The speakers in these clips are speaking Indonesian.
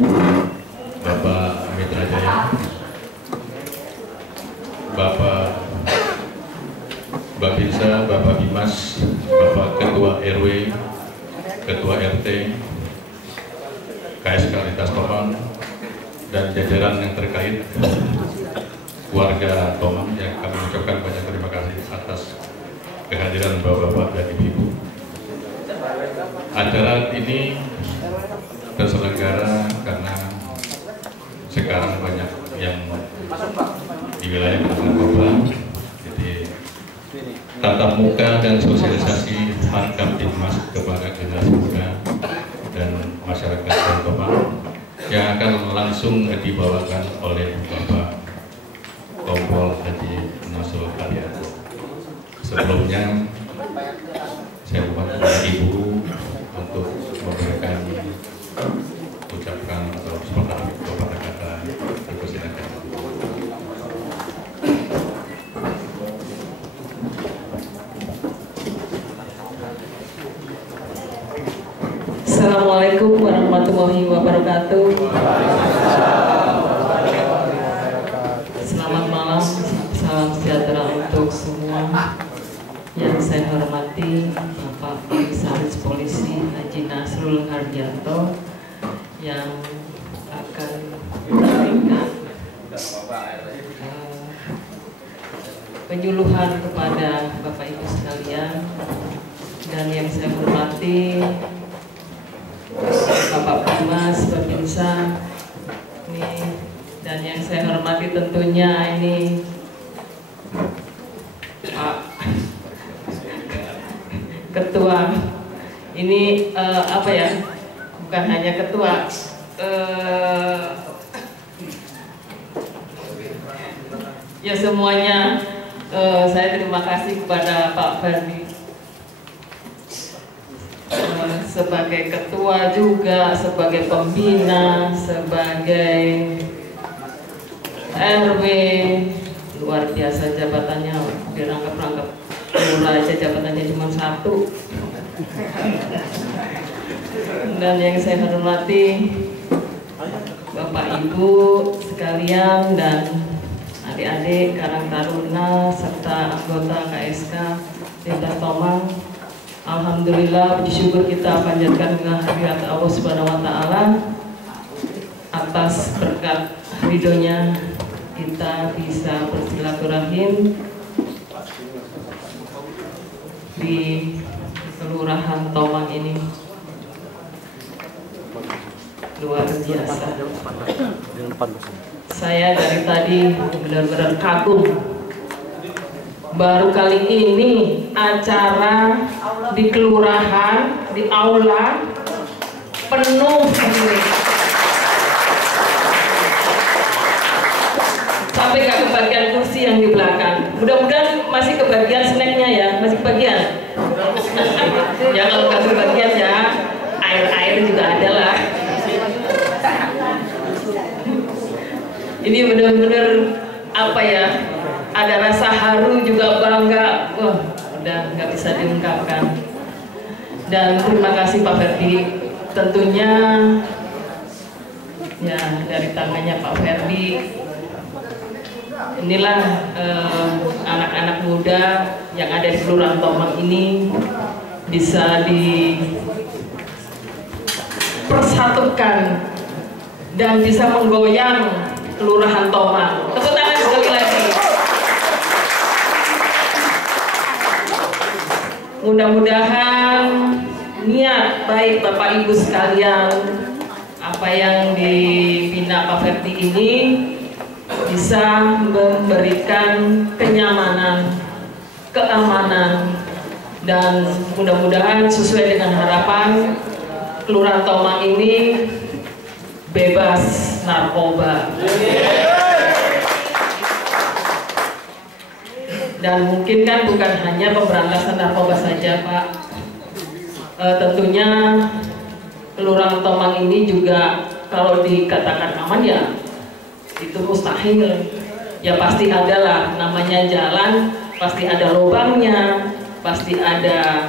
Bapak Mitra Jaya, Bapak Babinsa, Bapak Bimas, Bapak Ketua RW, Ketua RT, KSK Lintas Tomang, dan jajaran yang terkait, warga Tomang yang kami ucapkan banyak terima kasih atas kehadiran Bapak-Bapak dan Ibu-Ibu. Acara ini terselenggara karena sekarang banyak yang di wilayah narkoba, jadi tatap muka dan sosialisasi Markam Timmas kepada generasi muda dan masyarakat Tomang yang akan langsung dibawakan oleh Bapak Kompol Haji Nasrul Kaliato. Sebelumnya saya mohon kepada Ibu untuk memberikan ucapkan atau sepatah kata dipersilakan. Assalamualaikum warahmatullahi wabarakatuh. Selamat malam, salam sejahtera untuk semua. Yang saya hormati Bapak Komisaris Polisi Haji Nasrul Hardianto yang akan memberikan penyuluhan kepada Bapak Ibu sekalian, dan yang saya hormati Bapak Bimas, Babinsa, dan yang saya hormati tentunya ini Pak Ketua. Ini apa ya? Bukan hanya ketua. Ya semuanya. Saya terima kasih kepada Pak Ferdi sebagai ketua juga, sebagai pembina, sebagai RW, luar biasa jabatannya, dirangkap-rangkap lurah aja jabatannya cuma satu. Dan yang saya hormati Bapak Ibu sekalian dan adik-adik Karang Taruna serta anggota KSK Lintas Tomang, alhamdulillah puji syukur kita panjatkan kehadirat Allah Subhanahu wa taala atas berkat ridhonya kita bisa bersilaturahim di Kelurahan Tomang ini. Luar biasa. Saya dari tadi benar-benar kagum. Baru kali ini acara di kelurahan, di aula penuh ini. Sampai gak kebagian kursi yang di belakang. Mudah-mudahan masih kebagian snacknya ya, masih kebagian. Ya kalau gak kebagian ya, air-air juga ada lah. Ini benar-benar apa ya? Ada rasa haru juga, bangga. Wah, udah nggak bisa diungkapkan. Dan terima kasih Pak Ferdi. Tentunya ya dari tangannya Pak Ferdi, inilah anak-anak muda yang ada di Kelurahan Tomang ini bisa dipersatukan dan bisa menggoyang Kelurahan Tomang. Tepuk tangan sekali lagi. Mudah-mudahan niat baik Bapak Ibu sekalian, apa yang dibina Pak Ferdi ini bisa memberikan kenyamanan, keamanan, dan mudah-mudahan sesuai dengan harapan Kelurahan Tomang ini bebas narkoba. Dan mungkin kan bukan hanya pemberantasan narkoba saja Pak, tentunya Kelurahan Tomang ini juga kalau dikatakan aman ya itu mustahil. Ya pasti ada lah, namanya jalan pasti ada lubangnya, pasti ada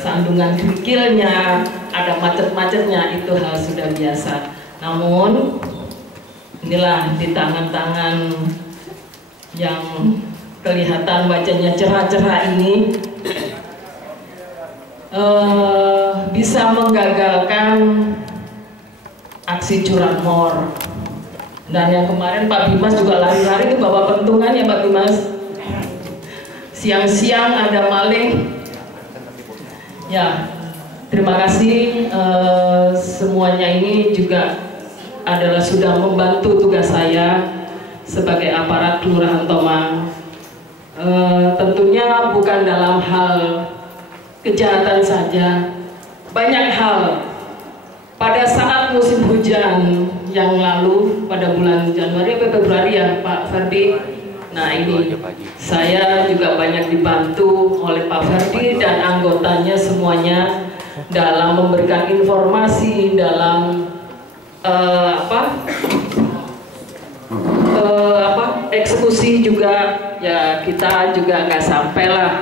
sandungan kerikilnya, ada macet-macetnya, itu hal sudah biasa. Namun inilah di tangan-tangan yang kelihatan wajahnya cerah-cerah ini bisa menggagalkan aksi curanmor. Dan yang kemarin Pak Bimas juga lari-lari itu bawa pentungan ya Pak Bimas. Siang-siang ada maling. Ya, terima kasih semuanya ini juga adalah sudah membantu tugas saya sebagai aparat Kelurahan Tomang. Tentunya bukan dalam hal kejahatan saja, banyak hal. Pada saat musim hujan yang lalu pada bulan Januari atau Februari ya Pak Ferdi. Nah ini saya juga banyak dibantu oleh Pak Ferdi dan anggotanya semuanya dalam memberikan informasi, dalam eksekusi juga. Ya kita juga nggak sampai lah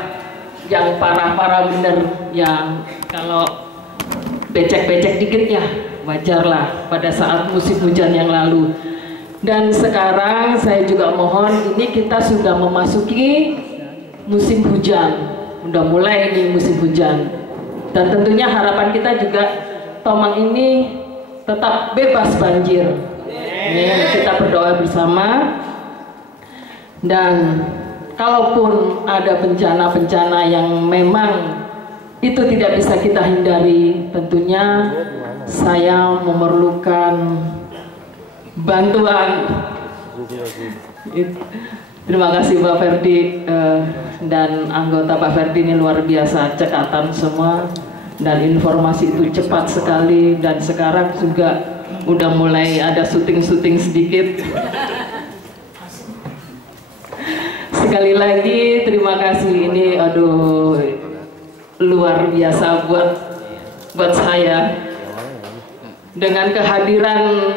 yang parah-parah bener, yang kalau becek-becek dikit ya wajar lah pada saat musim hujan yang lalu. Dan sekarang saya juga mohon, ini kita sudah memasuki musim hujan, udah mulai ini musim hujan, dan tentunya harapan kita juga Tomang ini tetap bebas banjir. Ini kita berdoa bersama. Dan kalaupun ada bencana-bencana yang memang itu tidak bisa kita hindari, tentunya saya memerlukan bantuan. Terima kasih Pak Ferdi dan anggota Pak Ferdi ini luar biasa, cekatan semua dan informasi itu cepat sekali. Dan sekarang juga udah mulai ada syuting-syuting sedikit. Sekali lagi terima kasih, ini aduh luar biasa buat saya. Dengan kehadiran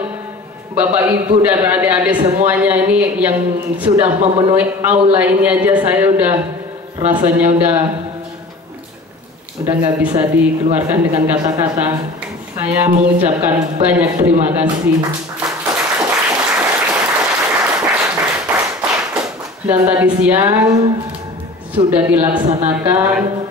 Bapak Ibu dan adik-adik semuanya ini yang sudah memenuhi aula ini aja, saya udah rasanya udah nggak bisa dikeluarkan dengan kata-kata. Saya mengucapkan banyak terima kasih. Dan tadi siang sudah dilaksanakan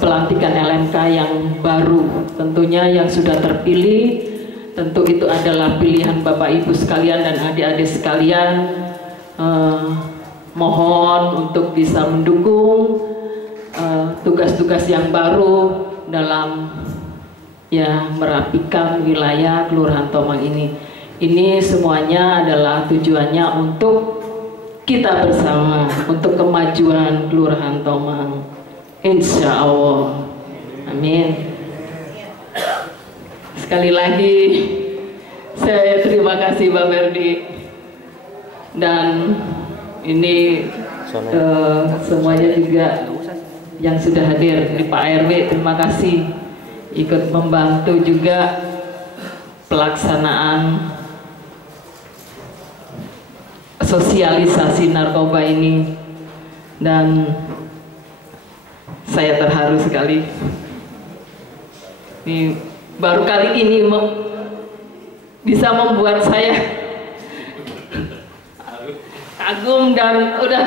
pelantikan LMK yang baru, tentunya yang sudah terpilih. Tentu itu adalah pilihan Bapak Ibu sekalian dan adik-adik sekalian. Mohon untuk bisa mendukung tugas-tugas yang baru dalam ya merapikan wilayah Kelurahan Tomang ini. Ini semuanya adalah tujuannya untuk kita bersama, untuk kemajuan Kelurahan Tomang, insya Allah, amin. Sekali lagi saya terima kasih Pak Ferdi, dan ini semuanya juga yang sudah hadir di Pak RW, terima kasih ikut membantu juga pelaksanaan sosialisasi narkoba ini. Dan saya terharu sekali, ini baru kali ini bisa membuat saya kagum dan udah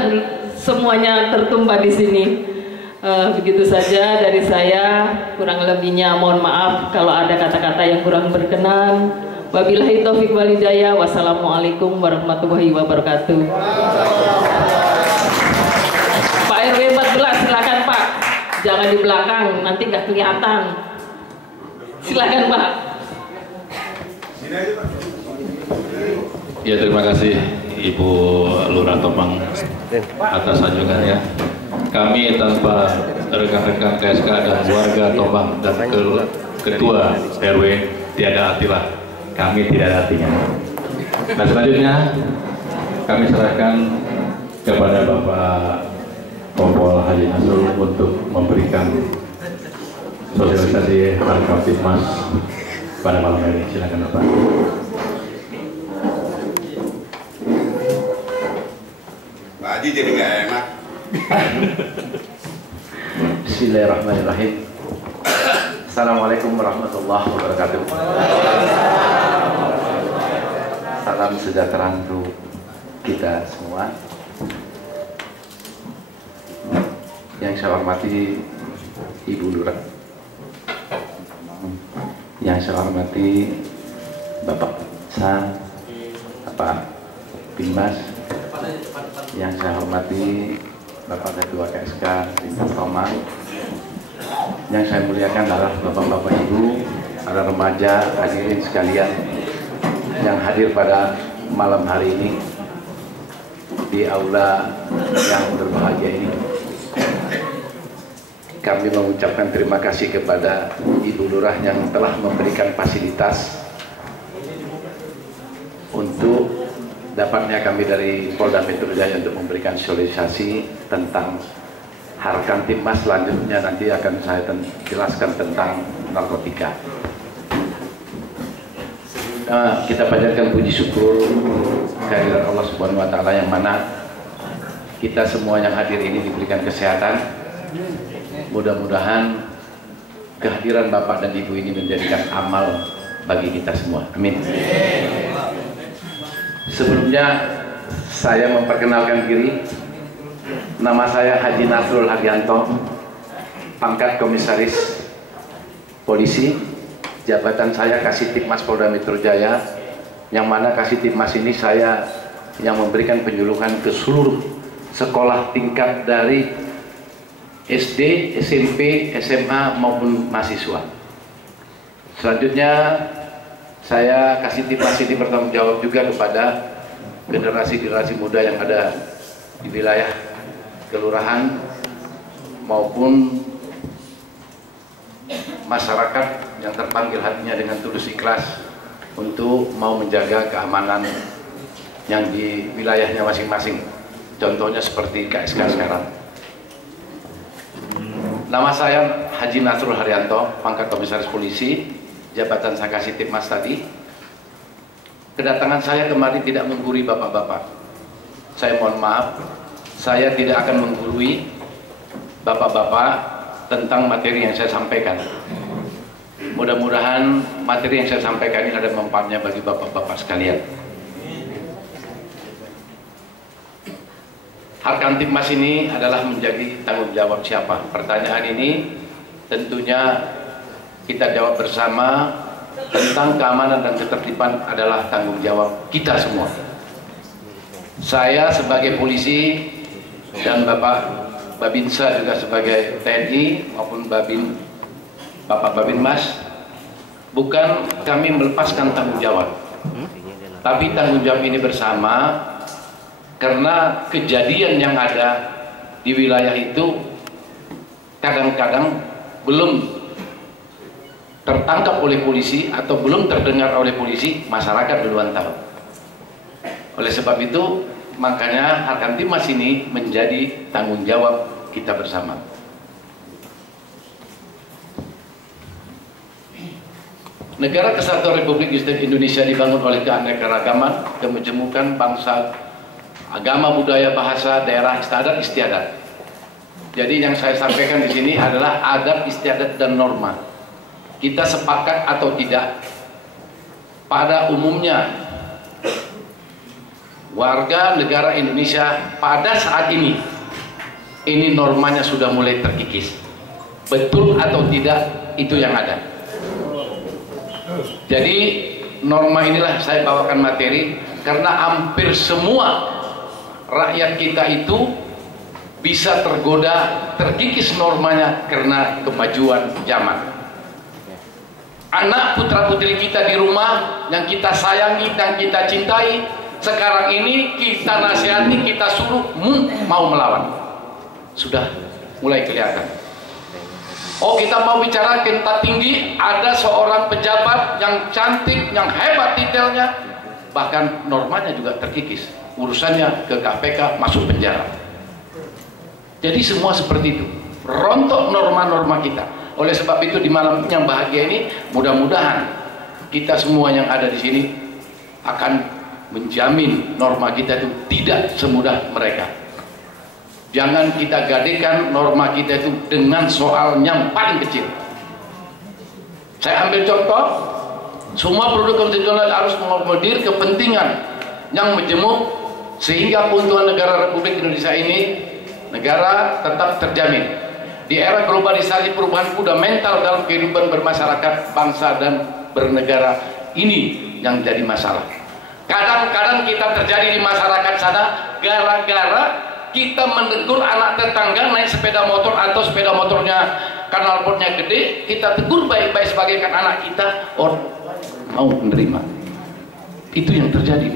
semuanya tertumpah di sini. Begitu saja dari saya, kurang lebihnya mohon maaf kalau ada kata-kata yang kurang berkenan. Wabillahi taufiq wal hidayah. Wassalamualaikum warahmatullahi wabarakatuh. Pak RW 14 silakan Pak, jangan di belakang nanti nggak kelihatan. Silakan Pak. Ya, terima kasih Ibu Lurah Tomang atas sanjungannya. Kami tanpa rekan-rekan KSK dan warga Tomang dan Ketua RW tiada artilah. Kami tidak ada artinya. Nah, selanjutnya kami serahkan kepada Bapak Kompol Haji Nasrul untuk memberikan sosialisasi Harkapitmas pada malam hari. Silakan Bapak. Pak Haji jadi nggak enak. Bismillahirrahmanirrahim. Assalamualaikum warahmatullahi wabarakatuh. salam sejahtera untuk kita semua. Yang saya hormati Ibu Lurah, yang saya hormati Bapak Sa, Bapak Binmas, yang saya hormati Bapak Ketua KSK Lintas Tomang, yang saya muliakan adalah Bapak-Bapak Ibu, para remaja, hadirin sekalian yang hadir pada malam hari ini di aula yang berbahagia ini. Kami mengucapkan terima kasih kepada Ibu Lurah yang telah memberikan fasilitas untuk dapatnya kami dari Polda Metro Jaya untuk memberikan sosialisasi tentang Harkantipmas. Selanjutnya nanti akan saya jelaskan tentang narkotika. Kita panjatkan puji syukur kehadiran Allah Subhanahu wa Ta'ala, yang mana kita semua yang hadir ini diberikan kesehatan. Mudah-mudahan kehadiran Bapak dan Ibu ini menjadikan amal bagi kita semua. Amin. Sebelumnya saya memperkenalkan diri. Nama saya Haji Nasrul Haryanto, pangkat Komisaris Polisi. Jabatan saya Kasitipmas Polda Metro Jaya, yang mana Kasitipmas ini saya yang memberikan penyuluhan ke seluruh sekolah tingkat dari SD, SMP, SMA maupun mahasiswa. Selanjutnya saya Kasitipmas ini bertanggung jawab juga kepada generasi-generasi muda yang ada di wilayah kelurahan maupun masyarakat yang terpanggil hatinya dengan tulus ikhlas untuk mau menjaga keamanan yang di wilayahnya masing-masing. Contohnya seperti KSK sekarang. Nama saya Haji Nasrul Haryanto, pangkat Komisaris Polisi, jabatan saya Kasitipmas tadi. Kedatangan saya kemarin tidak menggurui bapak-bapak. Saya mohon maaf, saya tidak akan menggurui bapak-bapak tentang materi yang saya sampaikan. Mudah-mudahan materi yang saya sampaikan ini ada manfaatnya bagi bapak-bapak sekalian. Harkantipmas ini adalah menjadi tanggung jawab siapa? Pertanyaan ini tentunya kita jawab bersama. Tentang keamanan dan ketertiban adalah tanggung jawab kita semua. Saya sebagai polisi dan Bapak Babinsa juga sebagai TNI maupun Bapak Babinmas, bukan kami melepaskan tanggung jawab, tapi tanggung jawab ini bersama, karena kejadian yang ada di wilayah itu kadang-kadang belum tertangkap oleh polisi atau belum terdengar oleh polisi, masyarakat duluan tahu. Oleh sebab itu, makanya Harkantipmas ini menjadi tanggung jawab kita bersama. Negara Kesatuan Republik Indonesia dibangun oleh keanekaragaman, kemejemukan bangsa, agama, budaya, bahasa, daerah, istiadat, istiadat. Jadi yang saya sampaikan di sini adalah adat, istiadat, dan norma. Kita sepakat atau tidak, pada umumnya warga negara Indonesia pada saat ini normanya sudah mulai terkikis. Betul atau tidak, itu yang ada. Jadi norma inilah saya bawakan materi, karena hampir semua rakyat kita itu bisa tergoda, terkikis normanya karena kemajuan zaman. Anak putra putri kita di rumah yang kita sayangi dan kita cintai, sekarang ini kita nasihati, kita suruh mau melawan. Sudah mulai kelihatan. Oh, kita mau bicara tingkat tinggi, ada seorang pejabat yang cantik, yang hebat detailnya, bahkan normanya juga terkikis. Urusannya ke KPK, masuk penjara. Jadi semua seperti itu, rontok norma-norma kita. Oleh sebab itu di malam yang bahagia ini, mudah-mudahan kita semua yang ada di sini akan menjamin norma kita itu tidak semudah mereka. Jangan kita gadekan norma kita itu dengan soal yang paling kecil. Saya ambil contoh, Semua produk konstitusional harus mengakomodir kepentingan yang majemuk sehingga keuntungan negara Republik Indonesia ini negara tetap terjamin. Di era globalisasi, perubahan fundamental dalam kehidupan bermasyarakat, bangsa dan bernegara ini yang jadi masalah. Kadang-kadang kita terjadi di masyarakat sana gara-gara kita menegur anak tetangga naik sepeda motor atau sepeda motornya knalpotnya gede, kita tegur baik-baik sebagai anak kita, orang mau menerima. Itu yang terjadi.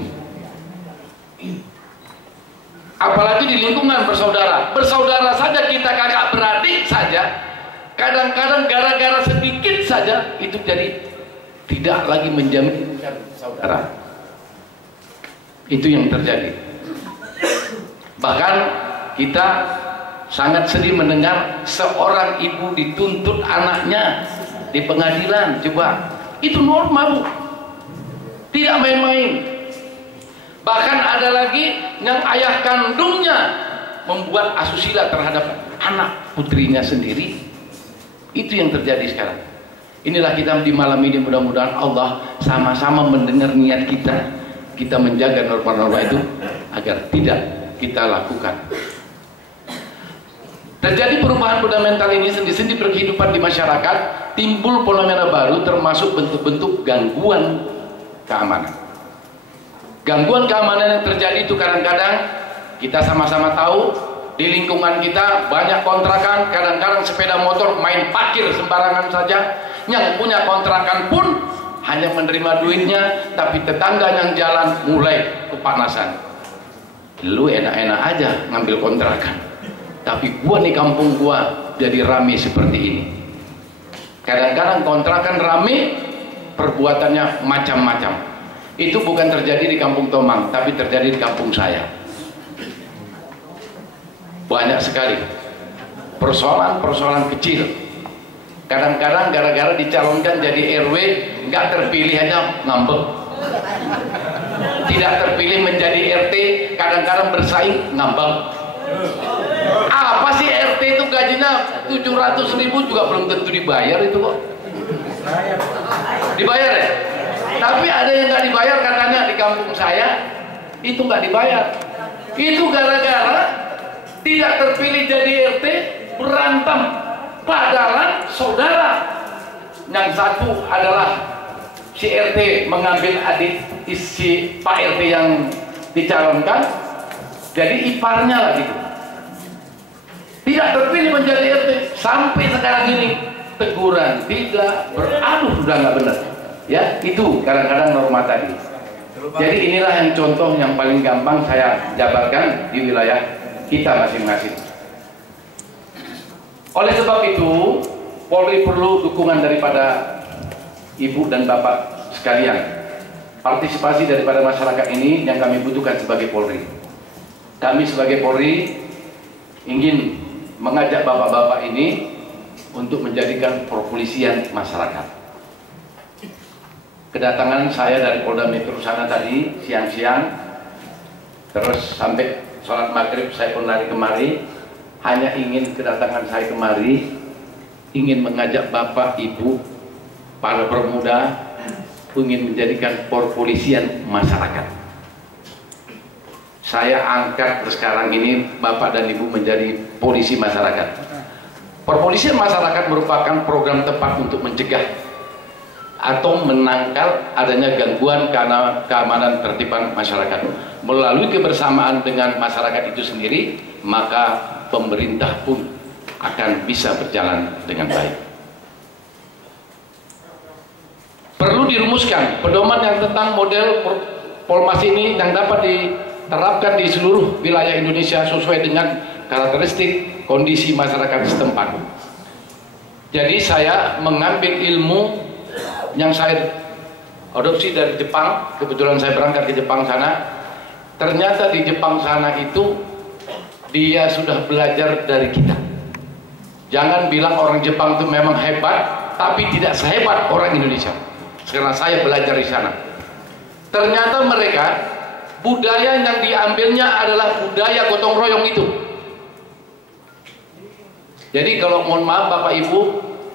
Apalagi di lingkungan bersaudara saja kita kakak beradik saja, kadang-kadang gara-gara sedikit saja itu jadi tidak lagi menjamin saudara. Itu yang terjadi. Bahkan kita sangat sedih mendengar seorang ibu dituntut anaknya di pengadilan. Coba, itu normal, Bu. Tidak main-main. Bahkan ada lagi yang ayah kandungnya membuat asusila terhadap anak putrinya sendiri. Itu yang terjadi sekarang. Inilah kita di malam ini, mudah-mudahan Allah sama-sama mendengar niat kita. Kita menjaga norma-norma itu agar tidak kita lakukan. Terjadi perubahan fundamental ini sendi-sendi berkehidupan di masyarakat, timbul fenomena baru termasuk bentuk-bentuk gangguan keamanan. Gangguan keamanan yang terjadi itu kadang-kadang kita sama-sama tahu di lingkungan kita banyak kontrakan, kadang-kadang sepeda motor main parkir sembarangan saja. Yang punya kontrakan pun hanya menerima duitnya, tapi tetangga yang jalan mulai kepanasan. Lu enak-enak aja ngambil kontrakan, tapi gua nih kampung gua jadi rame seperti ini. Kadang-kadang kontrakan rame, perbuatannya macam-macam. Itu bukan terjadi di kampung Tomang, tapi terjadi di kampung saya. Banyak sekali persoalan-persoalan kecil. Kadang-kadang gara-gara dicalonkan jadi RW, nggak terpilih aja ngambek. Tidak terpilih menjadi RT, kadang-kadang bersaing ngambek. Apa sih RT itu gajinya 700.000 juga belum tentu dibayar itu kok. Dibayar ya? Tapi ada yang nggak dibayar katanya di kampung saya, itu nggak dibayar. Itu gara-gara tidak terpilih jadi RT, berantem. Padahal saudara, yang satu adalah si RT mengambil adik si Pak RT yang dicalonkan, jadi iparnya lah gitu. Tidak terpilih menjadi RT, sampai sekarang ini teguran tidak beraduh sudah nggak benar. Ya, itu kadang-kadang norma tadi. Jadi inilah yang contoh yang paling gampang saya jabarkan di wilayah kita masing-masing. Oleh sebab itu, Polri perlu dukungan daripada Ibu dan Bapak sekalian. Partisipasi daripada masyarakat ini yang kami butuhkan sebagai Polri. Kami sebagai Polri ingin mengajak Bapak-Bapak ini untuk menjadikan perpolisian masyarakat. Kedatangan saya dari Polda Metro sana tadi siang-siang, terus sampai sholat maghrib saya pun lari kemari. Hanya ingin kedatangan saya kemari, ingin mengajak Bapak, Ibu, para pemuda, ingin menjadikan perpolisian masyarakat. Saya angkat sekarang ini Bapak dan Ibu menjadi polisi masyarakat. Perpolisian masyarakat merupakan program tepat untuk mencegah atau menangkal adanya gangguan keamanan tertiban masyarakat. Melalui kebersamaan dengan masyarakat itu sendiri, maka pemerintah pun akan bisa berjalan dengan baik. Perlu dirumuskan pedoman yang tentang model Polmas ini yang dapat diterapkan di seluruh wilayah Indonesia sesuai dengan karakteristik kondisi masyarakat setempat. Jadi saya mengambil ilmu yang saya adopsi dari Jepang. Kebetulan saya berangkat ke Jepang sana. Ternyata di Jepang sana itu dia sudah belajar dari kita. Jangan bilang orang Jepang itu memang hebat, tapi tidak sehebat orang Indonesia. Karena saya belajar di sana. Ternyata mereka budaya yang diambilnya adalah budaya gotong royong itu. Jadi kalau mohon maaf Bapak Ibu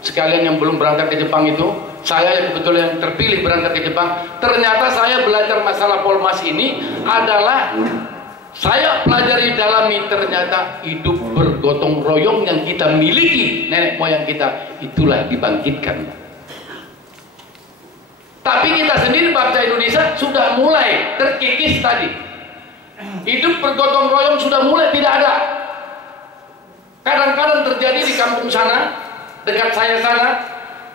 sekalian yang belum berangkat ke Jepang itu, saya yang kebetulan yang terpilih berangkat ke Jepang, ternyata saya belajar masalah Polmas ini adalah saya pelajari dalami, ternyata hidup bergotong royong yang kita miliki nenek moyang kita itulah dibangkitkan. Tapi kita sendiri bangsa Indonesia sudah mulai terkikis tadi. Hidup bergotong royong sudah mulai tidak ada. Kadang-kadang terjadi di kampung sana, dekat saya sana,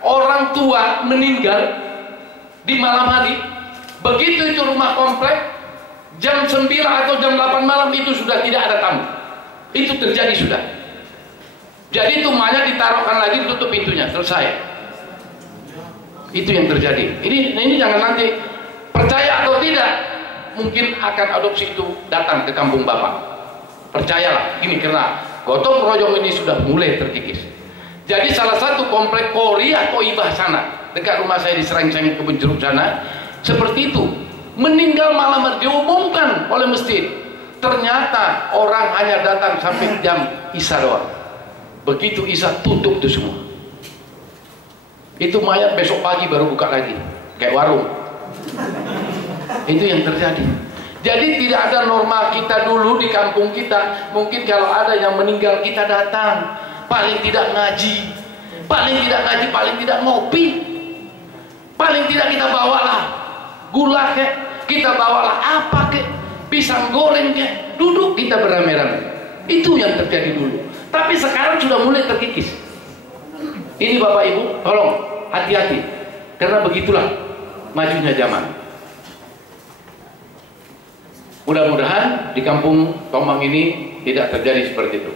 orang tua meninggal di malam hari. Begitu itu rumah komplek, jam 9 atau jam 8 malam itu sudah tidak ada tamu. Itu terjadi sudah. Jadi tumanya ditaruhkan lagi, tutup pintunya, selesai. Itu yang terjadi. Ini jangan nanti percaya atau tidak, mungkin akan adopsi itu datang ke kampung Bapak. Percayalah, ini karena gotong royong ini sudah mulai terkikis. Jadi salah satu komplek Korea Toibah sana, dekat rumah saya di Serengseng Kebun Jeruk sana, seperti itu. Meninggal malam diumumkan oleh masjid. Ternyata orang hanya datang sampai jam Isya doang. Begitu Isya tutup itu semua. Itu mayat besok pagi baru buka lagi, kayak warung. Itu yang terjadi. Jadi tidak ada norma kita dulu di kampung kita. Mungkin kalau ada yang meninggal kita datang, paling tidak ngaji, paling tidak ngopi, paling tidak kita bawalah gula kek, kita bawalah apa kek, pisang goreng kek, duduk kita beramai-ramai. Itu yang terjadi dulu. Tapi sekarang sudah mulai terkikis. Ini Bapak Ibu, tolong hati-hati, karena begitulah majunya zaman. Mudah-mudahan di kampung Tomang ini tidak terjadi seperti itu.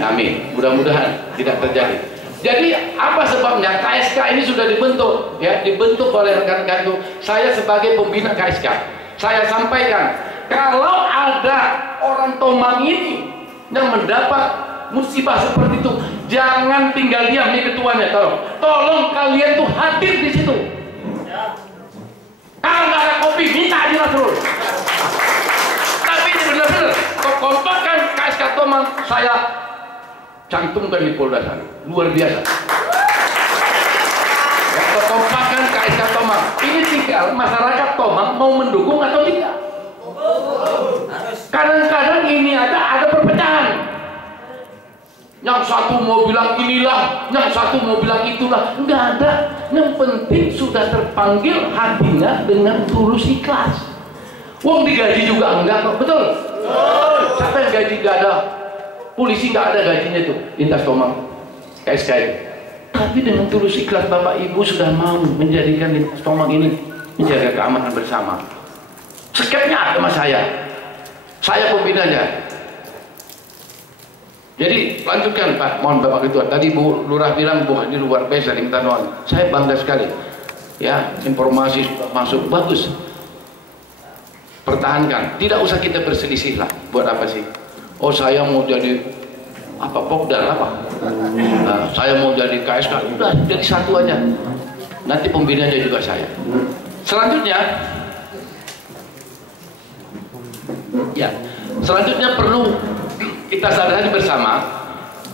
Amin. Mudah-mudahan tidak terjadi. Jadi apa sebabnya? KSK ini sudah dibentuk, ya, dibentuk oleh rekan-rekan itu. Saya sebagai pembina KSK, saya sampaikan kalau ada orang Tomang ini yang mendapat musibah seperti itu, jangan tinggal diam nih ketuanya, tolong kalian tuh hadir di situ. Kalau nggak ada kopi, minta aja terus. Tapi ini benar-benar kekompakan KSK Tomang saya cantumkan di Polda sana, luar biasa. Ya, kekompakan KSK Tomang. Ini tinggal masyarakat Tomang mau mendukung atau tidak. Kadang-kadang ini ada perpecahan. Yang satu mau bilang inilah, yang satu mau bilang itulah. Enggak ada. Yang penting sudah terpanggil hatinya dengan tulus ikhlas. Wong digaji juga enggak kok, betul? Siapa yang gaji enggak ada? Polisi enggak ada gajinya tuh, Lintas Tomang, KSK. Tapi dengan tulus ikhlas Bapak Ibu sudah mau menjadikan Lintas Tomang ini menjaga keamanan bersama. Skepnya ada sama saya pembinanya. Jadi lanjutkan Pak, mohon Bapak Ketua. Tadi Bu Lurah bilang Bu ini luar biasa di Tanuan. Saya bangga sekali. Ya, informasi sudah masuk bagus. Pertahankan. Tidak usah kita berselisih lah. Buat apa sih? Oh saya mau jadi apa Pokdal apa? Nah, saya mau jadi KSK. Udah jadi satu aja. Nanti pembinanya juga saya. Selanjutnya, ya, selanjutnya perlu kita sadari bersama,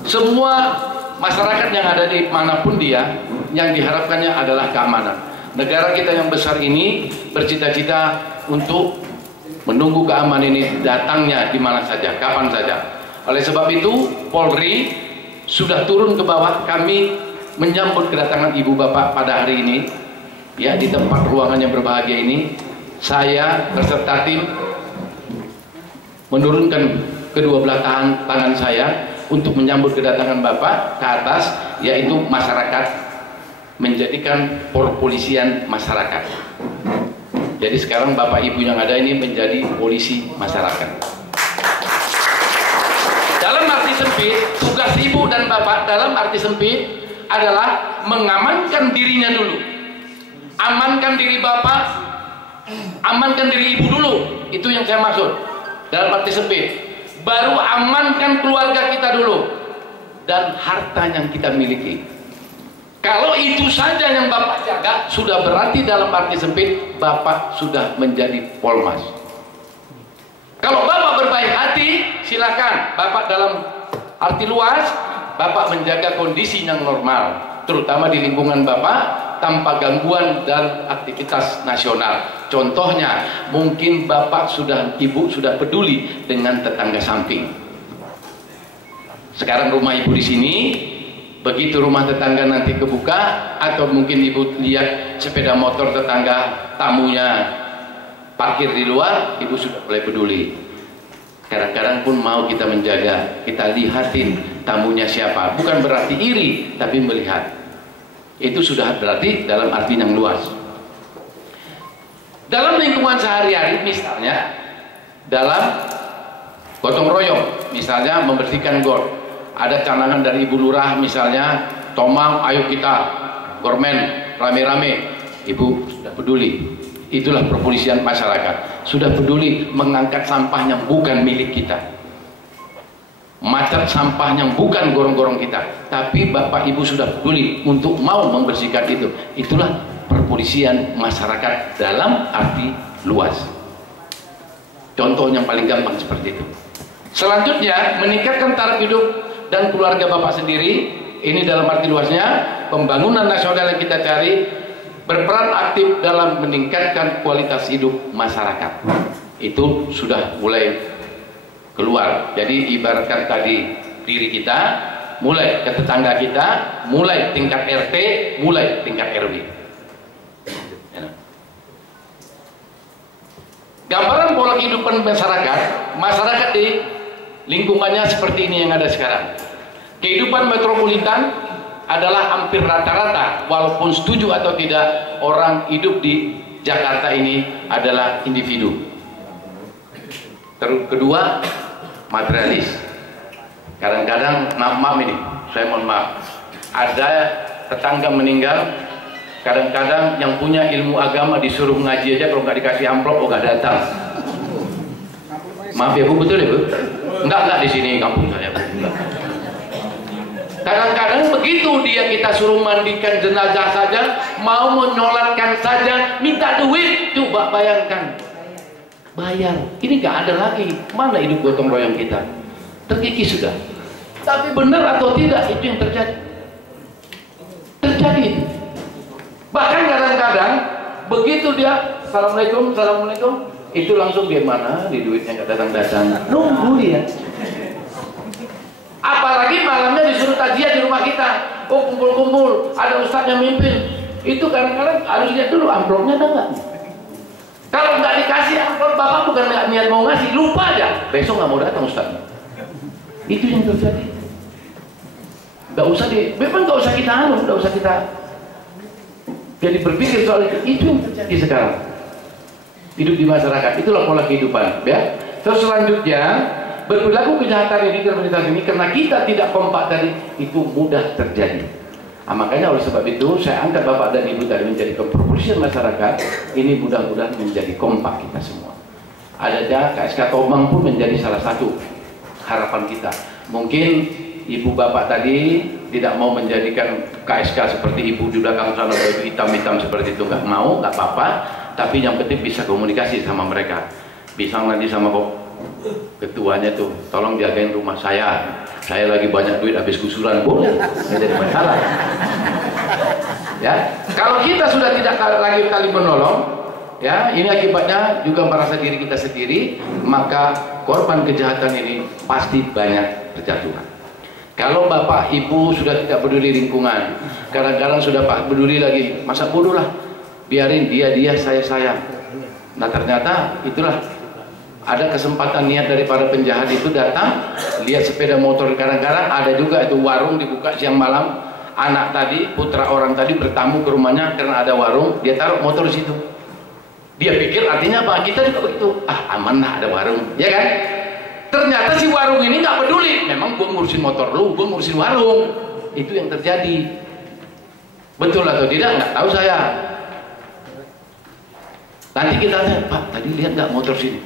semua masyarakat yang ada di manapun dia, yang diharapkannya adalah keamanan. Negara kita yang besar ini bercita-cita untuk menunggu keamanan ini datangnya di mana saja, kapan saja. Oleh sebab itu, Polri sudah turun ke bawah. Kami menyambut kedatangan Ibu Bapak pada hari ini, ya, di tempat ruangan yang berbahagia ini. Saya beserta tim menurunkan kedua belah tangan saya untuk menyambut kedatangan Bapak ke atas, yaitu masyarakat, menjadikan polisian masyarakat. Jadi sekarang Bapak Ibu yang ada ini menjadi polisi masyarakat. Dalam arti sempit, tugas Ibu dan Bapak dalam arti sempit adalah mengamankan dirinya dulu. Amankan diri Bapak, amankan diri Ibu dulu. Itu yang saya maksud dalam arti sempit. Baru amankan keluarga kita dulu dan harta yang kita miliki. Kalau itu saja yang Bapak jaga, sudah berarti dalam arti sempit Bapak sudah menjadi Polmas. Kalau Bapak berbaik hati, silakan. Bapak dalam arti luas, Bapak menjaga kondisi yang normal. terutama di lingkungan Bapak, tanpa gangguan dan aktivitas nasional. Contohnya, mungkin Bapak Ibu sudah peduli dengan tetangga samping. Sekarang rumah Ibu di sini, begitu rumah tetangga nanti kebuka, atau mungkin Ibu lihat sepeda motor tetangga tamunya parkir di luar, Ibu sudah mulai peduli. Kadang-kadang pun mau kita menjaga, kita lihatin tamunya siapa. Bukan berarti iri, tapi melihat. Itu sudah berarti dalam arti yang luas. Dalam lingkungan sehari-hari, misalnya dalam gotong royong, misalnya membersihkan gor, ada canangan dari Ibu Lurah misalnya, Tomang, ayo kita gormen rame-rame, Ibu sudah peduli. Itulah perpolisian masyarakat, sudah peduli mengangkat sampah yang bukan milik kita, macet sampah yang bukan gorong-gorong kita, tapi Bapak Ibu sudah peduli untuk mau membersihkan itu. Itulah perpolisian masyarakat dalam arti luas. Contoh yang paling gampang seperti itu. Selanjutnya, meningkatkan taraf hidup dan keluarga Bapak sendiri. Ini dalam arti luasnya pembangunan nasional yang kita cari, berperan aktif dalam meningkatkan kualitas hidup masyarakat. Itu sudah mulai keluar. Jadi ibaratkan tadi diri kita, mulai ke tetangga kita, mulai tingkat RT, mulai tingkat RW. Gambaran pola kehidupan masyarakat di lingkungannya seperti ini yang ada sekarang. Kehidupan metropolitan adalah hampir rata-rata, walaupun setuju atau tidak, orang hidup di Jakarta ini adalah individu. Kedua, materialis. Kadang-kadang, maaf ini, saya mohon maaf, ada tetangga meninggal, kadang-kadang yang punya ilmu agama disuruh ngaji aja, kalau nggak dikasih amplop, nggak datang. Maaf ya Bu, betul ya Bu? Enggak di sini kampung saya Bu. Kadang-kadang begitu kita suruh mandikan jenazah saja, mau menyolatkan saja, minta duit. Coba bayangkan, bayar. Ini nggak ada lagi. Mana hidup gotong royong kita? Terkikis sudah. Tapi benar atau tidak, itu yang terjadi. Terjadi itu. Bahkan kadang-kadang begitu dia assalamualaikum, itu langsung dia mana di duitnya nggak datang-datang. Nunggu dia. Apalagi malamnya disuruh takziah di rumah kita, oh kumpul-kumpul, ada ustadz yang mimpin. Itu kadang-kadang harus lihat dulu amplopnya ada nggak. Kalau nggak dikasih amplop, Bapak bukan nggak niat mau ngasih, lupa aja, besok nggak mau datang ustadz. Itu yang terjadi. Memang nggak usah kita jadi berpikir soal itu yang terjadi sekarang. Hidup di masyarakat, itulah pola kehidupan. Ya. Terus selanjutnya, berperilaku kejahatan ini karena kita tidak kompak tadi, itu mudah terjadi. Nah, makanya oleh sebab itu saya angkat Bapak dan Ibu tadi menjadi kepolisian masyarakat. Ini mudah-mudahan menjadi kompak kita semua. Adanya KSK Tomang pun menjadi salah satu harapan kita. Mungkin Ibu Bapak tadi tidak mau menjadikan KSK seperti Ibu di belakang sana baju hitam-hitam seperti itu, nggak mau, nggak apa-apa. Tapi yang penting bisa komunikasi sama mereka. Bisa nanti sama ketuanya tuh, tolong jagain rumah saya lagi banyak duit habis gusuran, boleh, nggak jadi masalah. Ya, kalau kita sudah tidak lagi kali menolong, ya ini akibatnya juga merasa diri kita sendiri, maka korban kejahatan ini pasti banyak berjatuhan. Kalau Bapak Ibu sudah tidak peduli lingkungan, kadang-kadang sudah peduli lagi, masa bodoh lah, biarin dia saya. Nah ternyata itulah ada kesempatan niat daripada penjahat itu datang, lihat sepeda motor, kadang-kadang ada juga itu warung dibuka siang malam, anak tadi, putra orang tadi bertamu ke rumahnya karena ada warung, dia taruh motor di situ. Dia pikir artinya apa? Kita juga begitu, aman lah ada warung, ya kan? Ternyata si warung ini nggak peduli, memang gue ngurusin motor lu, gue ngurusin warung. Itu yang terjadi. Betul atau tidak nggak tahu saya. Nanti kita tanya, Pak tadi lihat nggak motor sini?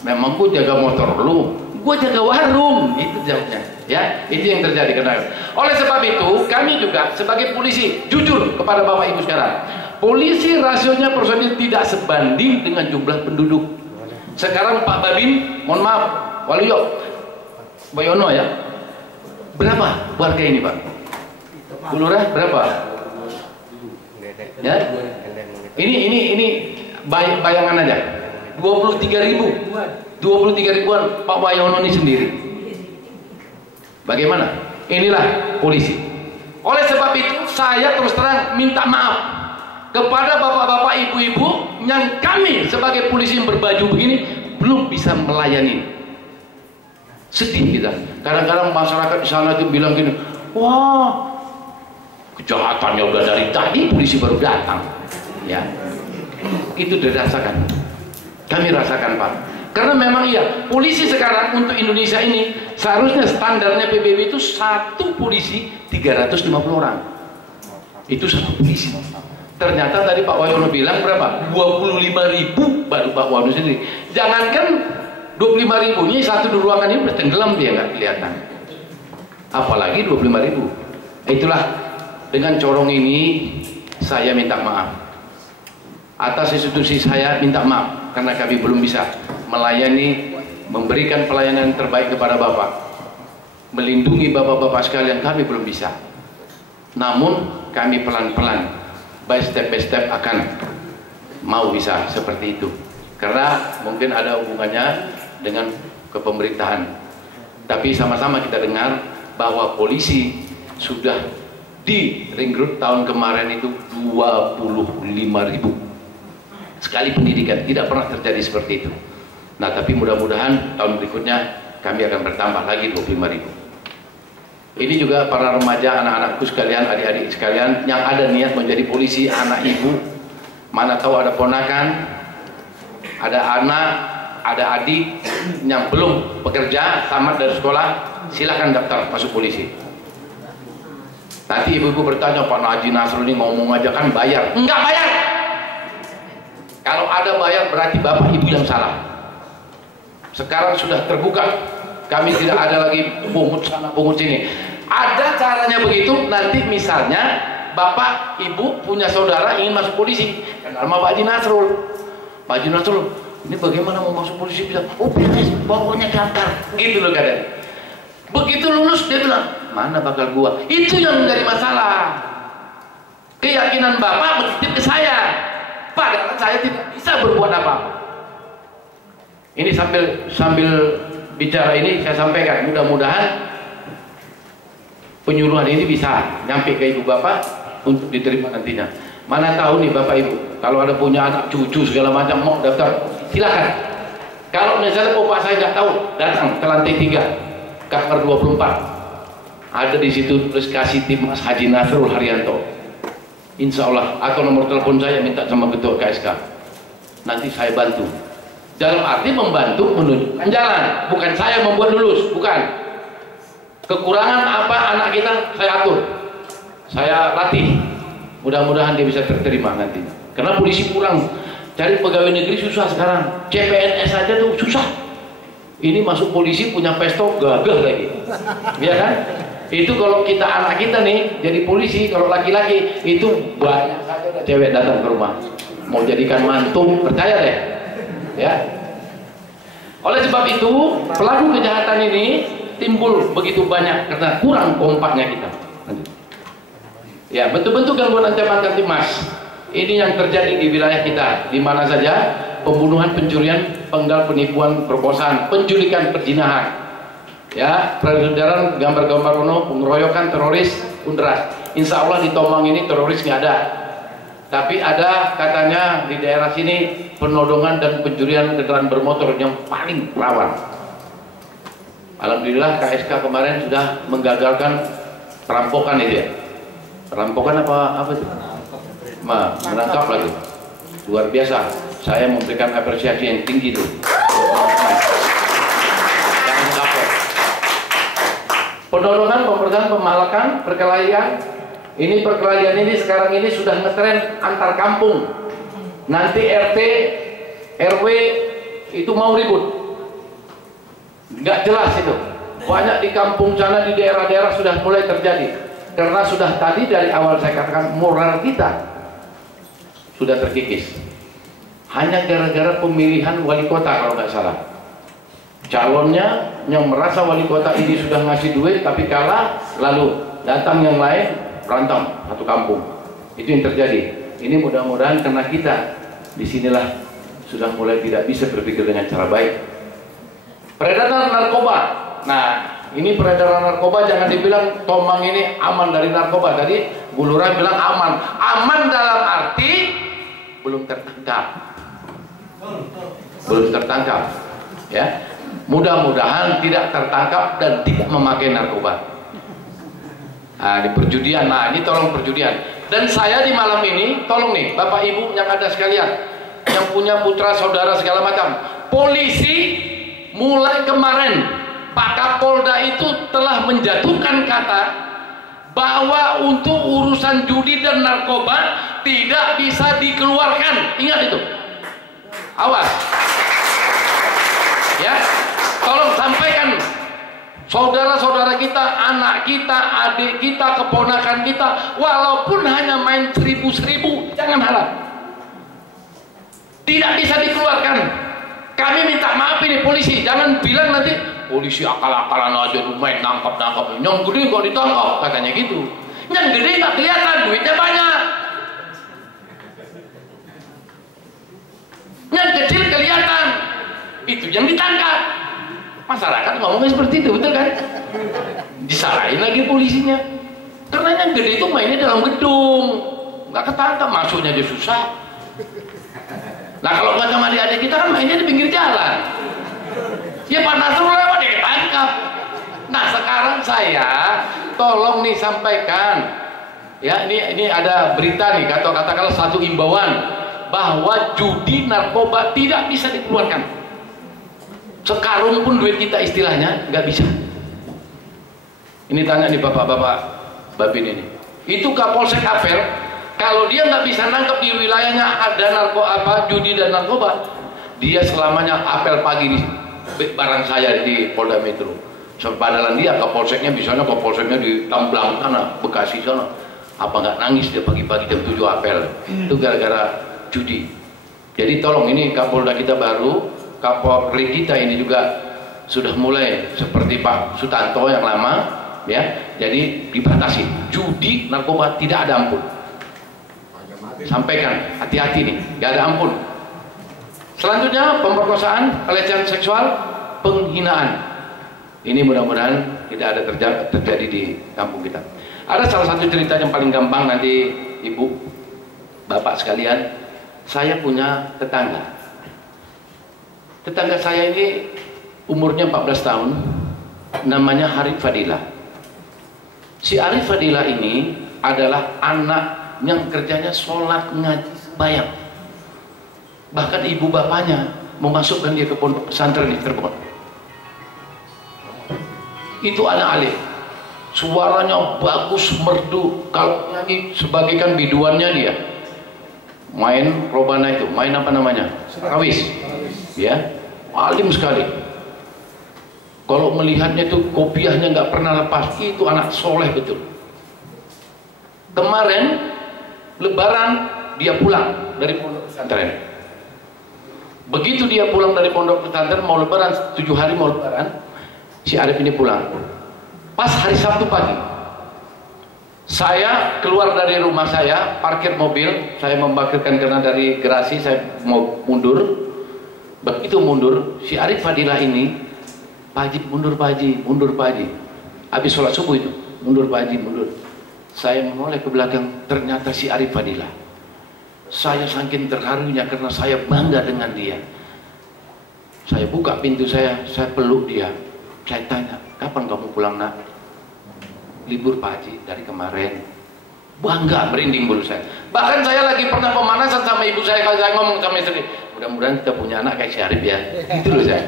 Memang gue jaga motor lu, gue jaga warung. Itu jawabnya, ya. Itu yang terjadi karena. Oleh sebab itu kami juga sebagai polisi jujur kepada Bapak Ibu sekarang, polisi rasionya personil tidak sebanding dengan jumlah penduduk. Sekarang Pak Babin, mohon maaf, Waluyo, Boyono ya, berapa warga ini Pak? Bu Lurah berapa? Ya? Ini bayangan aja. 23.000. 23.000-an Pak Wayono ini sendiri. Bagaimana? Inilah polisi. Oleh sebab itu saya terus terang minta maaf kepada bapak-bapak, ibu-ibu yang kami sebagai polisi yang berbaju begini belum bisa melayani. Sedih kita. Kadang-kadang masyarakat di sana itu bilang gini, wah kejahatannya udah dari tadi, polisi baru datang. Ya, itu dirasakan. Kami rasakan Pak. Karena memang iya, polisi sekarang untuk Indonesia ini seharusnya standarnya PBB itu satu polisi 350 orang. Itu satu polisi. Ternyata tadi Pak Wayono bilang berapa? 25.000 baru Pak Wayono sendiri. Jangankan 25.000 ini satu ruangan ini tenggelam dia nggak kelihatan. Apalagi 25.000. Itulah dengan corong ini saya minta maaf. Atas institusi saya minta maaf karena kami belum bisa melayani, memberikan pelayanan terbaik kepada Bapak, melindungi Bapak-bapak sekalian, kami belum bisa. Namun kami pelan-pelan, by step akan mau bisa seperti itu. Karena mungkin ada hubungannya dengan kepemerintahan. Tapi sama-sama kita dengar bahwa polisi sudah direkrut tahun kemarin itu 25.000 sekali pendidikan, tidak pernah terjadi seperti itu. Nah, tapi mudah-mudahan tahun berikutnya kami akan bertambah lagi 25.000. Ini juga para remaja, anak-anakku sekalian, adik-adik sekalian yang ada niat menjadi polisi, anak ibu, mana tahu ada ponakan, ada anak, ada adik yang belum bekerja, tamat dari sekolah, silahkan daftar masuk polisi. Nanti ibu-ibu bertanya, Pak Haji Nasrul ini ngomong aja kan bayar. Enggak bayar. Kalau ada bayar berarti bapak ibu yang salah. Sekarang sudah terbuka, kami tidak ada lagi pungut sana pungut sini. Ada caranya begitu. Nanti misalnya bapak ibu punya saudara ingin masuk polisi, kenal sama Pak Haji Nasrul. Pak Haji Nasrul, ini bagaimana mau masuk polisi? Bisa, oh beres, pokoknya daftar. Gitu loh kadang. Begitu lulus dia bilang, mana bakal gua? Itu yang menjadi masalah. Keyakinan bapak bertitip ke saya. Padahal saya tidak bisa berbuat apa-apa. Ini sambil bicara ini saya sampaikan, mudah-mudahan penyuluhan ini bisa nyampe ke ibu bapak untuk diterima nantinya. Mana tahu nih bapak ibu, kalau ada punya anak cucu segala macam mau daftar, silakan. Kalau misalnya bapak saya nggak tahu, datang ke lantai 3, kamar 24. Ada di situ tulis kasih tim Mas Haji Nasrul Haryanto. Insya Allah, atau nomor telepon saya minta sama ketua KSK, nanti saya bantu. Dalam arti membantu menunjukkan jalan, bukan saya membuat lulus, bukan. Kekurangan apa anak kita saya atur, saya latih. Mudah-mudahan dia bisa terterima nanti. Karena polisi kurang, cari pegawai negeri susah sekarang. CPNS aja tuh susah. Ini masuk polisi punya pesto gagah lagi, ya kan? Itu kalau kita anak kita nih jadi polisi, kalau laki-laki itu banyak saja cewek datang ke rumah mau jadikan mantu, percaya deh ya. Oleh sebab itu pelaku kejahatan ini timbul begitu banyak karena kurang kompaknya kita. Ya, bentuk-bentuk gangguan ancaman Kamtibmas ini yang terjadi di wilayah kita, di mana saja: pembunuhan, pencurian, penggal, penipuan, perkosaan, penculikan, perzinahan. Ya, peredaran gambar-gambar kuno, pengeroyokan, teroris, unras. Insya Allah di Tomang ini teroris nggak ada, tapi ada katanya di daerah sini penodongan dan pencurian kendaraan bermotor yang paling rawan. Alhamdulillah KSK kemarin sudah menggagalkan perampokan itu ya. Perampokan apa itu? Menangkap lagi. Luar biasa. Saya memberikan apresiasi yang tinggi itu. Penodongan, pembersihan, pemalakan, perkelahian. Ini perkelahian ini sekarang ini sudah ngetren antar kampung. Nanti RT, RW itu mau ribut. Nggak jelas itu. Banyak di kampung sana, di daerah-daerah sudah mulai terjadi. Karena sudah tadi dari awal saya katakan moral kita sudah terkikis. Hanya gara-gara pemilihan wali kota kalau nggak salah. Calonnya yang merasa wali kota ini sudah ngasih duit tapi kalah, lalu datang yang lain berantem satu kampung. Itu yang terjadi. Ini mudah-mudahan karena kita disinilah sudah mulai tidak bisa berpikir dengan cara baik. Peredaran narkoba. Nah, ini peredaran narkoba jangan dibilang Tomang ini aman dari narkoba. Tadi Bu Lurah bilang aman. Aman dalam arti belum tertangkap. Belum tertangkap. Ya. Mudah-mudahan tidak tertangkap dan tidak memakai narkoba. Nah, di perjudian. Nah, ini tolong perjudian. Dan saya di malam ini, tolong nih Bapak Ibu yang ada sekalian, yang punya putra saudara segala macam. Polisi mulai kemarin Pak Kapolda itu telah menjatuhkan kata bahwa untuk urusan judi dan narkoba tidak bisa dikeluarkan. Ingat itu. Awas. Ya. Tolong sampaikan saudara-saudara kita, anak kita, adik kita, keponakan kita, walaupun hanya main 1000-1000, jangan harap. Tidak bisa dikeluarkan. Kami minta maaf ini polisi, jangan bilang nanti polisi akal-akalan aja main nangkap-nangkap. Yang gede kok ditangkap, katanya gitu. Yang gede nggak kelihatan, duitnya banyak. Yang kecil kelihatan, itu yang ditangkap. Masyarakat ngomongnya seperti itu, betul kan? Disalahin lagi polisinya. Karena yang gede itu mainnya dalam gedung, nggak ketangkap, masuknya dia susah. Nah kalau nggak sama adik-adik kita kan mainnya di pinggir jalan. Ya Pak Nasrul lewat dia ketangkap. Nah sekarang saya tolong nih sampaikan, ya ini ada berita nih, katakanlah satu imbauan bahwa judi narkoba tidak bisa dikeluarkan. Sekarung pun duit kita istilahnya nggak bisa. Ini tanya nih bapak-bapak Babin ini. Itu Kapolsek Apel, kalau dia nggak bisa nangkep di wilayahnya ada judi dan narkoba, dia selamanya apel pagi di barang saya di Polda Metro. Sepadalan dia Kapolseknya bisanya Kapolseknya di Tamblang sana, Bekasi sana. Apa nggak nangis dia pagi-pagi jam 7 apel? Itu gara-gara judi. Jadi tolong ini Kapolda kita baru. Kapolri kita ini juga sudah mulai seperti Pak Sutanto yang lama, ya. Jadi dibatasi judi narkoba tidak ada ampun. Sampaikan hati-hati nih, nggak ada ampun. Selanjutnya pemerkosaan, pelecehan seksual, penghinaan. Ini mudah-mudahan tidak ada terjadi di kampung kita. Ada salah satu cerita yang paling gampang nanti Ibu, Bapak sekalian. Saya punya tetangga. Tetangga saya ini umurnya 14 tahun, namanya Arif Fadila. Si Arif Fadila ini adalah anak yang kerjanya sholat ngaji sembahyang. Bahkan ibu bapaknya memasukkan dia ke pondok pesantren di Cirebon. Itu anak alim, suaranya bagus merdu, kalau nyanyi sebagaikan biduannya dia. Main robana itu, main apa namanya? Rawis. Ya, alim sekali. Kalau melihatnya itu kopiahnya nggak pernah lepas, itu anak soleh betul. Kemarin Lebaran dia pulang dari pondok pesantren. Begitu dia pulang dari pondok pesantren mau Lebaran, 7 hari mau Lebaran, si Arif ini pulang. Pas hari Sabtu pagi, saya keluar dari rumah saya, parkir mobil, saya memparkirkan karena dari garasi saya mau mundur. Begitu mundur, si Arif Fadila ini, Pak Haji mundur Pak Haji, mundur Pak Haji. Habis sholat subuh itu, mundur Pak Haji, mundur. Saya menoleh ke belakang, ternyata si Arif Fadila. Saya saking terharunya karena saya bangga dengan dia. Saya buka pintu saya peluk dia. Saya tanya, kapan kamu pulang nak? Libur Pak Haji, dari kemarin. Bangga, merinding bulu saya. Bahkan saya lagi pernah pemanasan sama ibu saya, kalau saya ngomong sama istri, mudah-mudahan kita punya anak kayak si Arif ya. Itu loh saya.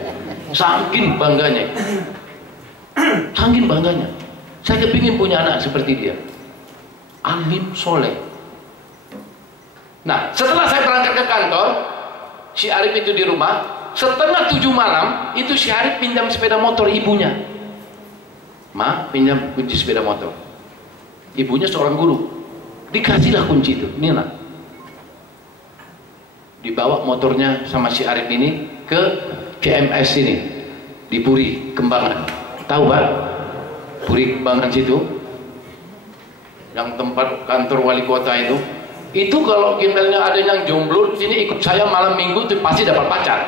Saking bangganya. Saking bangganya. Saya kepingin punya anak seperti dia. Alim soleh. Nah, setelah saya berangkat ke kantor, si Arif itu di rumah, setengah 7 malam, itu si Arif pinjam sepeda motor ibunya. Ma, pinjam kunci sepeda motor. Ibunya seorang guru. Dikasihlah kunci itu, ini nak. Dibawa motornya sama si Arif ini ke KMS ini, di Puri Kembangan. Tahu Pak? Puri Kembangan situ. yang tempat kantor wali kota itu kalau misalnya ada yang jomblo sini ikut saya malam minggu itu pasti dapat pacar.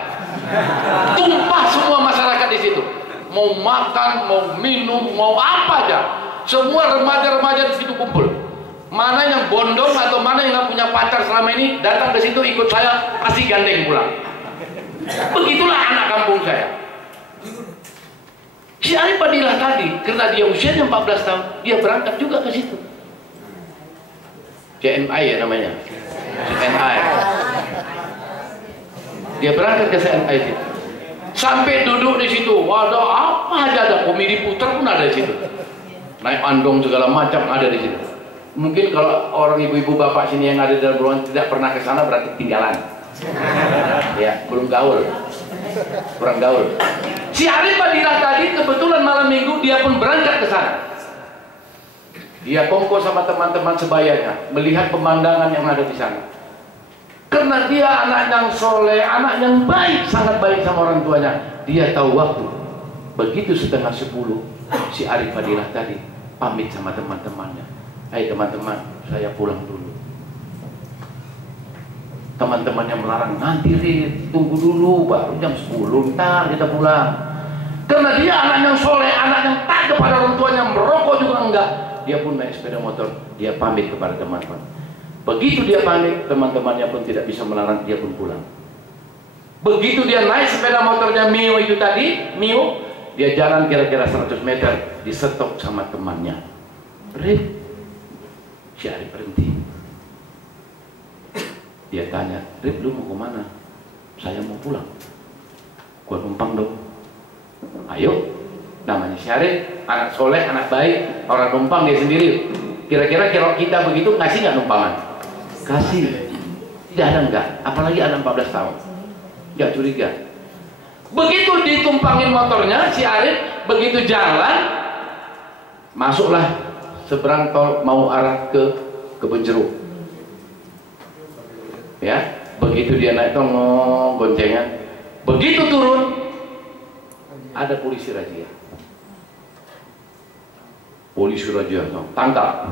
Tumpah semua masyarakat di situ, mau makan, mau minum, mau apa aja, semua remaja-remaja di situ kumpul. Mana yang bondong atau mana yang nggak punya pacar selama ini datang ke situ ikut saya pasti gandeng pulang. Begitulah anak kampung saya. Si Arif Fadilah tadi karena dia usianya 14 tahun dia berangkat juga ke situ. CNI ya namanya, CNI. Dia berangkat ke CNI itu. Sampai duduk di situ, waduh apa aja ada, komedi putar pun ada di situ. Naik andong segala macam ada di situ. Mungkin kalau orang ibu-ibu bapak sini yang ada di dalam ruangan tidak pernah ke sana berarti ketinggalan. Ya, belum gaul. Kurang gaul. Si Arif Fadilah tadi kebetulan malam minggu dia pun berangkat ke sana. Dia kongko sama teman-teman sebayanya melihat pemandangan yang ada di sana. Karena dia anak yang soleh, anak yang baik, sangat baik sama orang tuanya. Dia tahu waktu. Begitu 9:30 si Arif Fadilah tadi pamit sama teman-temannya. Hai teman-teman, saya pulang dulu. Teman-temannya melarang, nanti tunggu dulu, baru jam 10 ntar kita pulang. Karena dia anak yang soleh, anak yang taat kepada orang tuanya, merokok juga enggak. Dia pun naik sepeda motor, dia pamit kepada teman-teman. Begitu dia pamit, teman-temannya pun tidak bisa melarang, dia pun pulang. Begitu dia naik sepeda motornya Mio itu tadi, Mio, dia jalan kira-kira 100 meter, disetok sama temannya. Rif, si Arif berhenti. Dia tanya, Rif lu mau kemana? Saya mau pulang. Gua numpang dong. Ayo. Namanya Syarif, anak soleh, anak baik, orang numpang dia sendiri. Kira-kira kalau kita begitu ngasih nggak numpangan? Kasih. Tidak ada enggak, apalagi anak 14 tahun. Nggak curiga. Begitu ditumpangin motornya si Arif, begitu jalan, masuklah seberang tol mau arah ke Kebonjeruk. Ya, begitu dia naik tol goncengan, begitu turun ada polisi razia. Polisi razia tangkap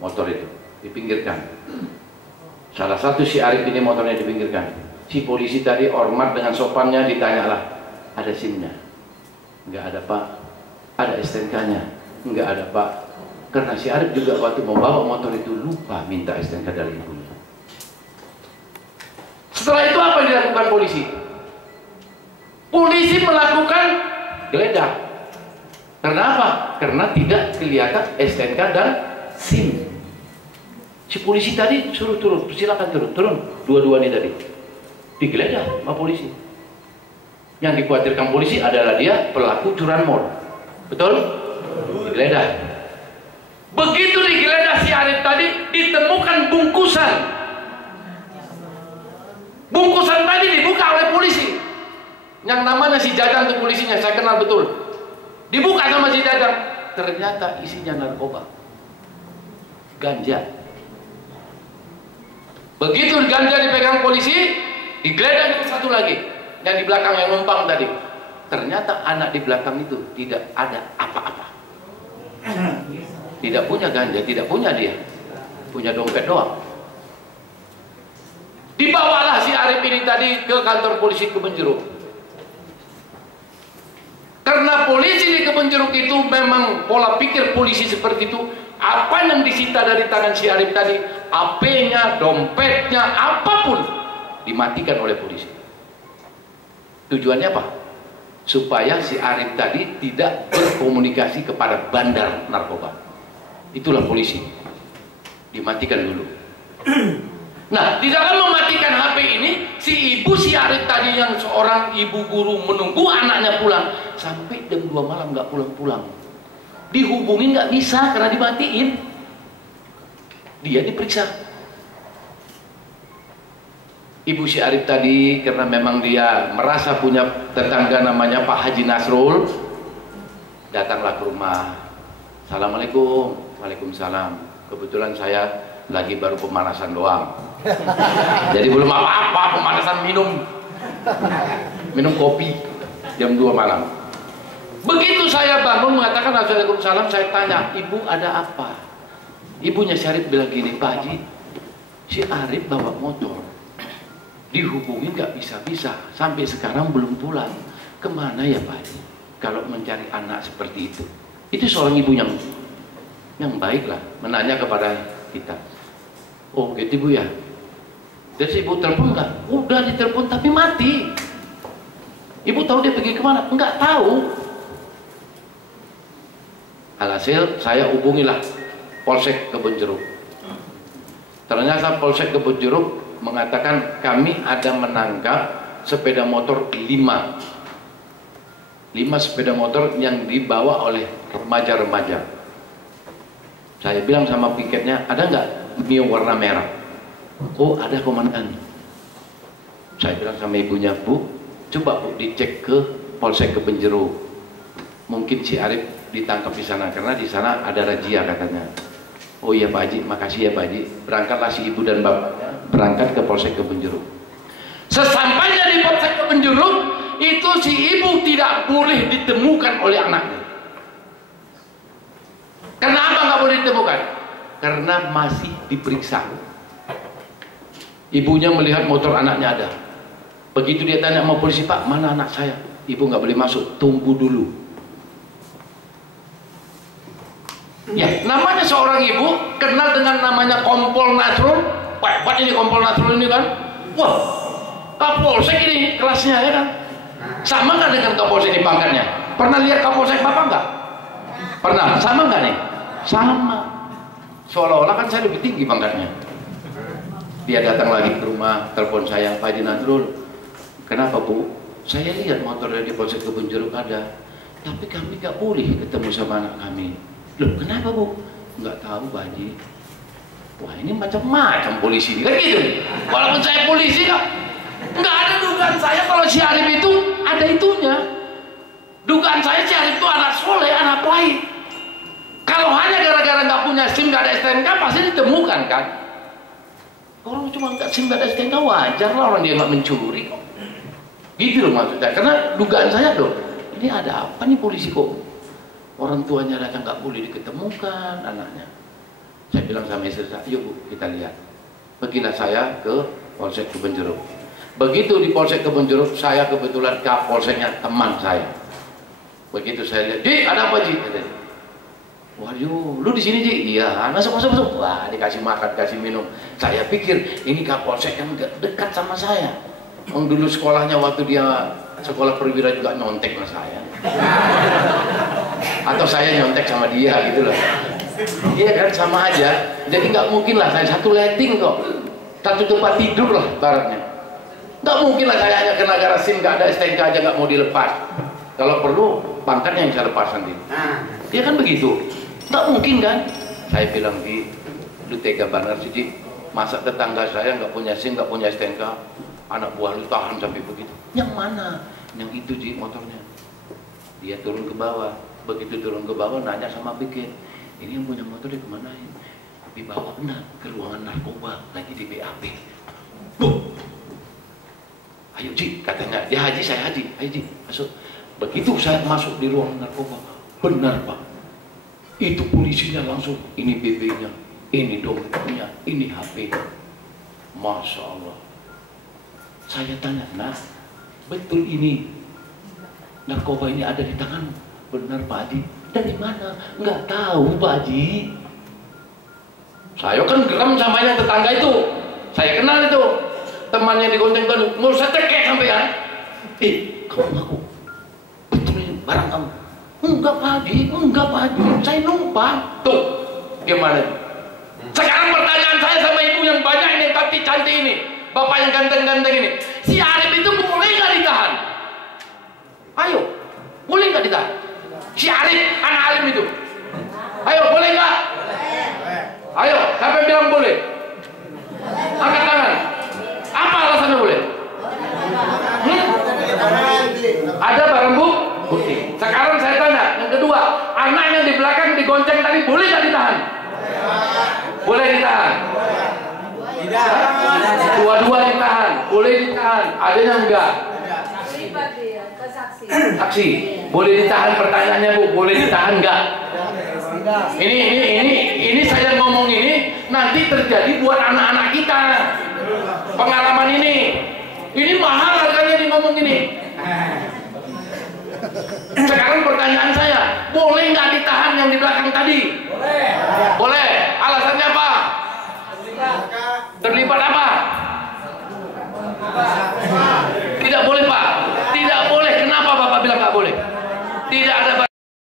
motor itu, dipinggirkan. Salah satu si Arif ini motornya dipinggirkan. Si polisi tadi hormat dengan sopannya ditanyalah, ada SIM-nya? Enggak ada pak. Ada STNK-nya? Enggak ada pak. Karena si Arif juga waktu membawa motor itu lupa minta STNK dari ibunya. Setelah itu apa yang dilakukan polisi? Polisi melakukan geledah. Kenapa? Karena tidak kelihatan STNK dan SIM. Si polisi tadi suruh turun, silakan turun, dua-dua ini tadi digeledah sama polisi. Yang dikhawatirkan polisi adalah dia pelaku curanmor, betul? Digeledah. Begitu digeledah si Arif tadi ditemukan bungkusan. Bungkusan tadi dibuka oleh polisi. Yang namanya si Jajang itu polisinya, saya kenal betul. Dibuka sama si Jajang, ternyata isinya narkoba, ganja. Begitu ganja dipegang polisi, digeledah satu lagi, yang di belakang yang numpang tadi. Ternyata anak di belakang itu tidak ada apa-apa, tidak punya ganja, tidak punya dia, punya dompet doang. Dibawalah si Arif ini tadi ke kantor polisi Kebonjeruk. Karena polisi di Kebonjeruk itu memang pola pikir polisi seperti itu. Apa yang disita dari tangan si Arif tadi, HP-nya, dompetnya, apapun dimatikan oleh polisi. Tujuannya apa? Supaya si Arif tadi tidak berkomunikasi kepada bandar narkoba. Itulah polisi. Dimatikan dulu. Nah, di dalam mematikan HP ini, si ibu si Arif tadi yang seorang ibu guru menunggu anaknya pulang sampai jam 2 malam nggak pulang-pulang. Dihubungin nggak bisa karena dimatiin. Dia diperiksa. Ibu si Arif tadi karena memang dia merasa punya tetangga namanya Pak Haji Nasrul, datanglah ke rumah. Assalamualaikum. Waalaikumsalam. Kebetulan saya lagi baru pemanasan doang. Jadi belum apa-apa, pemanasan minum kopi jam 2 malam. Begitu saya bangun mengatakan Assalamualaikum, saya tanya, ibu ada apa? Ibunya si Arif bilang gini, Pak Haji, si Arif bawa motor, dihubungin nggak bisa-bisa, sampai sekarang belum pulang. Kemana ya Pak Haji kalau mencari anak seperti itu? Itu seorang ibu yang baik lah, menanya kepada kita. Oh gitu Bu ya. Dan si ibu telepon nggak? Udah ditelepon tapi mati. Ibu tahu dia pergi kemana? Enggak tahu. Alhasil saya hubungilah Polsek Kebonjeruk. Ternyata Polsek Kebonjeruk mengatakan kami ada menangkap sepeda motor 5 sepeda motor yang dibawa oleh remaja-remaja. Saya bilang sama piketnya, ada nggak Mio warna merah? Oh ada komandan. Saya bilang sama ibunya, Bu, coba Bu dicek ke Polsek Kebonjeruk. Mungkin si Arif ditangkap di sana karena di sana ada razia katanya. Oh iya Pak Haji, makasih ya Pak Haji. Berangkatlah si ibu dan bapaknya berangkat ke Polsek Kebonjeruk. Sesampainya di Polsek Kebonjeruk, itu si ibu tidak boleh ditemukan oleh anaknya. Kenapa nggak boleh ditemukan? Karena masih diperiksa. Ibunya melihat motor anaknya ada. Begitu dia tanya sama polisi, Pak, mana anak saya? Ibu nggak boleh masuk, tunggu dulu. Ya, namanya seorang ibu kenal dengan namanya Kompol Nasrul. Wah, hebat ini Kompol Nasrul ini kan. Wah, Kapolsek ini kelasnya ya kan. Sama nggak dengan Kapolsek di pangkatnya? Pernah lihat Kapolsek Bapak nggak? Pernah. Sama nggak nih? Sama. Seolah-olah kan saya lebih tinggi pangkatnya. Dia datang lagi ke rumah, telepon saya, Pak Haji Nasrul. Kenapa Bu? Saya lihat motor dari Polsek Kebonjeruk ada, tapi kami nggak boleh ketemu sama anak kami. Loh, kenapa Bu? Nggak tahu Pak Haji. Wah ini macam-macam polisi kan gitu. Walaupun saya polisi nggak ada dugaan saya kalau si Arif itu ada itunya. Dugaan saya si Arif itu anak soleh, anak baik. Kalau hanya gara-gara nggak punya SIM, nggak ada STNK pasti ditemukan kan. Orang cuma nggak SIM, nggak ada STNK wajar lah, orang dia nggak mencuri kok. Gitu loh maksudnya. Karena dugaan saya loh, ini ada apa nih polisi kok? Orang tuanya datang nggak boleh diketemukan anaknya. Saya bilang sama istri saya, yuk Bu, kita lihat. Pergilah saya ke Polsek Kebonjeruk. Begitu di Polsek Kebonjeruk, saya kebetulan Kapolseknya teman saya. Begitu saya lihat, Ji, ada apa Ji? Waduh, lu di sini Ji? Iya, masuk. Wah, dikasih makan, kasih minum. Saya pikir ini Kapolsek kan dekat sama saya. Dulu sekolahnya waktu dia sekolah perwira juga nyontek sama saya. Atau saya nyontek sama dia gitu loh. Iya kan, sama aja. Jadi nggak mungkin lah saya satu letting kok, satu tempat tidur lah baratnya. Nggak mungkin lah saya hanya kena gara SIM, nggak ada STNK aja nggak mau dilepas. Kalau perlu pangkatnya yang saya lepas nanti. Dia kan begitu. Nggak mungkin kan? Saya bilang, Di, lu tega banget sih Di. Masa tetangga saya nggak punya SIM, nggak punya STNK, anak buah lu tahan sampai begitu. Yang mana? Yang itu Ji motornya. Dia turun ke bawah. Begitu turun ke bawah nanya sama bikin, ini yang punya motor dia kemanain? Dibawa benar ke ruangan narkoba, lagi di BAP. Ayo Ji, katanya, ya Haji, saya Haji, ayo Ji, masuk. Begitu saya masuk di ruangan narkoba, benar Pak, itu polisinya langsung, ini BB-nya, ini dompetnya, ini HP. Masya Allah. Saya tanya, nah betul ini narkoba ini ada di tanganmu? Benar Pak Haji. Dari mana? Nggak tahu Pak Haji. Saya kan geram sama yang tetangga itu. Saya kenal itu temannya di Gonteng-Gonteng. Mau saya tekek sampean. Kamu ngaku betul ini barang kamu? Enggak Pak Haji, enggak Pak Haji. Saya numpang. Tuh, gimana? Sekarang pertanyaan saya sama ibu yang banyak ini, tapi cantik ini, bapak yang ganteng-ganteng ini. Si Arif itu boleh nggak ditahan? Ayo, boleh nggak ditahan? Si Arif, anak alim itu. Ayo, boleh nggak? Ayo, siapa yang bilang boleh? Angkat tangan. Apa alasannya boleh? Ada barang bukti. Sekarang saya tanya, yang kedua, anak yang di belakang digonceng tadi boleh nggak ditahan? Boleh ditahan. Dua-dua ditahan, boleh ditahan. Ada yang enggak? Saksi, boleh ditahan, pertanyaannya Bu, boleh ditahan enggak? Ini saya ngomong ini nanti terjadi buat anak-anak kita. Pengalaman ini mahal harganya di ngomong ini. Sekarang pertanyaan saya, boleh nggak ditahan yang di belakang tadi? Boleh.